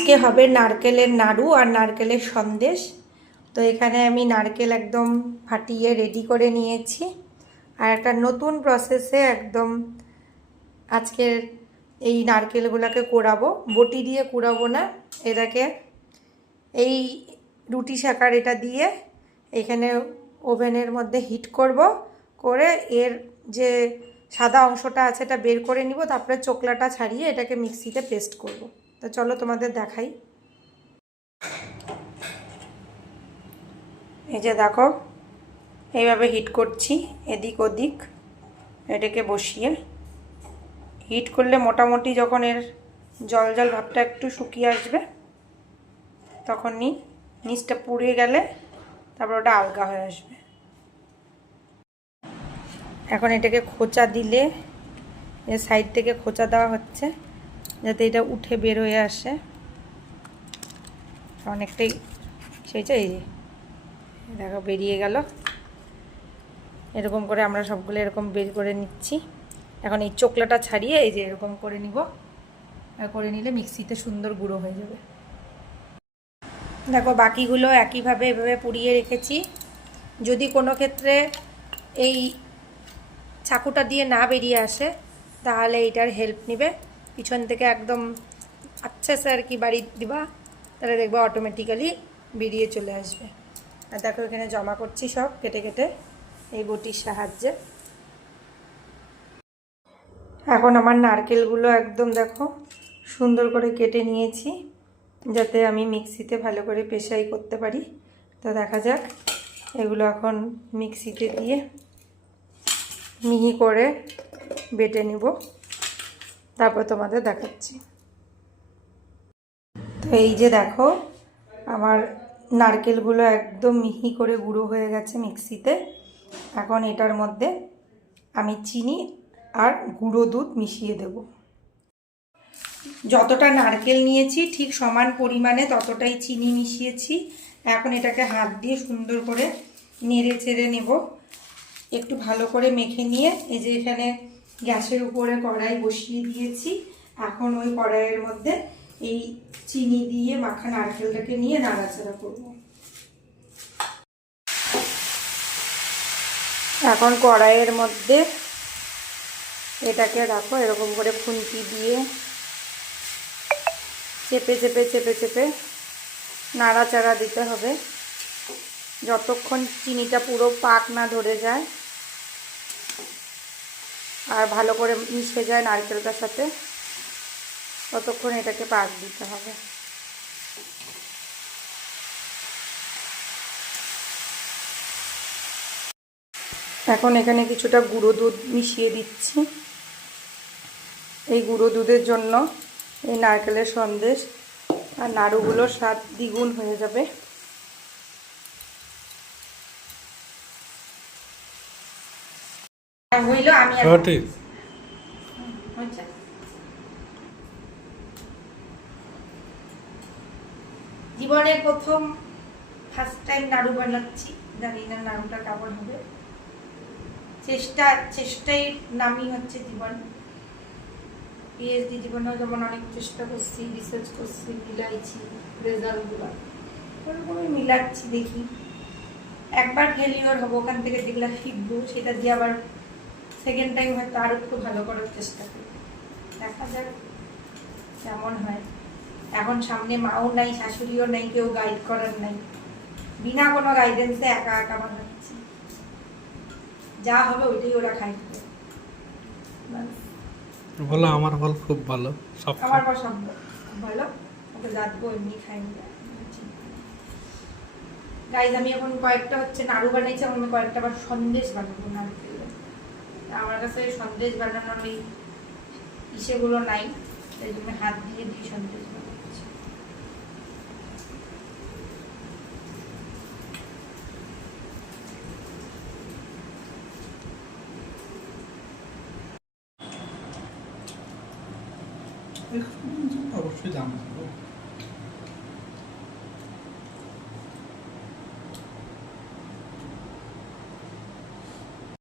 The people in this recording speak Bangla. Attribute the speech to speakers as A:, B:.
A: আজকে হবে নারকেলের নাড়ু আর নারকেলের সন্দেশ। তো এখানে আমি নারকেল একদম ফাটিয়ে রেডি করে নিয়েছি। আর একটা নতুন প্রসেসে একদম আজকের এই নারকেলগুলোকে কোড়াবো। বটি দিয়ে কুড়াবো না, এটাকে এই রুটি শাকার এটা দিয়ে এখানে ওভেনের মধ্যে হিট করব। করে এর যে সাদা অংশটা আছে, এটা বের করে নিব। তারপরে চোকলাটা ছাড়িয়ে এটাকে মিক্সিতে পেস্ট করব। তো চলো তোমাদের দেখাই। এই যে দেখো, এইভাবে হিট করছি, এদিক ওদিক, এটাকে বসিয়ে। হিট করলে মোটামুটি যখন এর জল জল ভাবটা একটু শুকিয়ে আসবে, তখনই নিচটা পুড়ে গেলে তারপর ওটা আলগা হয়ে আসবে। এখন এটাকে খোঁচা দিলে, এর সাইড থেকে খোঁচা দেওয়া হচ্ছে। যাতে এটা উঠে বের হয়ে আসে। অনেকটাই সেই এই যে দেখো বেরিয়ে গেল। এরকম করে আমরা সবগুলো এরকম বের করে নিচ্ছি। এখন এই চোকলাটা ছাড়িয়ে এই যে এরকম করে নিব। করে নিলে মিক্সিতে সুন্দর গুঁড়ো হয়ে যাবে। দেখো বাকিগুলো একইভাবে এভাবে পুড়িয়ে রেখেছি। যদি কোনো ক্ষেত্রে এই চাকুটা দিয়ে না বেরিয়ে আসে, তাহলে এইটার হেল্প নিবে। পিছন থেকে একদম আচ্ছা স্যার কি বাড়ি দিবা? তাহলে দেখব অটোমেটিক্যালি বেরিয়ে চলে আসবে। আর দেখো এখানে জমা করছি সব কেটে কেটে এই বটির সাহায্যে। এখন আমার নারকেলগুলো একদম দেখো সুন্দর করে কেটে নিয়েছি, যাতে আমি মিক্সিতে ভালো করে পেশাই করতে পারি। তো দেখা যাক, এগুলো এখন মিক্সিতে দিয়ে মিহি করে বেটে নিব। তারপর তোমাদের দেখাচ্ছি। তো এই যে দেখো, আমার নারকেলগুলো একদম মিহি করে গুঁড়ো হয়ে গেছে মিক্সিতে। এখন এটার মধ্যে আমি চিনি আর গুঁড়ো দুধ মিশিয়ে দেব। যতটা নারকেল নিয়েছি, ঠিক সমান পরিমাণে ততটাই চিনি মিশিয়েছি। এখন এটাকে হাত দিয়ে সুন্দর করে নেড়ে চেড়ে নেব। একটু ভালো করে মেখে নিয়ে, এই যে এখানে গ্যাসের উপরে কড়াই বসিয়ে দিয়েছি। এখন ওই কড়াইয়ের মধ্যে এই চিনি দিয়ে মাখা নারকেলটাকে নিয়ে নাড়াচাড়া করব। এখন কড়াইয়ের মধ্যে এটাকে রাখো, এরকম করে খুন্তি দিয়ে চেপে চেপে চেপে চেপে নাড়াচাড়া দিতে হবে। যতক্ষণ চিনিটা পুরো পাক না ধরে যায় আর ভালো করে মিশে যায় নারকেলটার সাথে, ততক্ষণ এটাকে পাক দিতে হবে। এখন এখানে কিছুটা গুঁড়ো দুধ মিশিয়ে দিচ্ছি। এই গুঁড়ো দুধের জন্য এই নারকেলের সন্দেশ আর নাড়ুগুলোর স্বাদ দ্বিগুণ হয়ে যাবে। হইল আমি আর-
B: ঠিক
A: হয়েছে? জীবনের প্রথম ফার্স্ট টাইম নাড়ু বানাচ্ছি। জানি না নাড়ুটা কেমন হবে। চেষ্টা চেষ্টাই নামই হচ্ছে জীবন। পিএইচডি জীবনেও যেমন অনেক চেষ্টা করছি রিসার্চ করছি মিলাইছি রেজাল্টগুলো। ওরকমই মিলাচ্ছি দেখি। একবার ফেলিওর হব ওখান থেকে যেগুলো শিখব সেটা দিয়ে আবার সেকেন্ড টাইম হয়তো আরও একটু ভালো করার চেষ্টা করি। দেখা যাক কেমন হয়। এখন সামনে মাও নাই শাশুড়িও নাই কেউ গাইড করার নাই। বিনা কোনো গাইডেন্সে একা একা বানাচ্ছি যা হবে ওইটাই ওরা খাই
B: বলো আমার ফল খুব ভালো সব
A: আমার পছন্দ ভালো। ওকে যাতবো এমনি খাই গাইজ আমি এখন কয়েকটা হচ্ছে নাড়ু বানাইছি আমি কয়েকটা আবার সন্দেশ বানাবো নারকেলে আমার কাছে সন্দেশ বানানোর ওই ইসেগুলো নাই, তাই জন্য হাত দিয়ে দিয়ে সন্দেশ
B: অবশ্যই জানো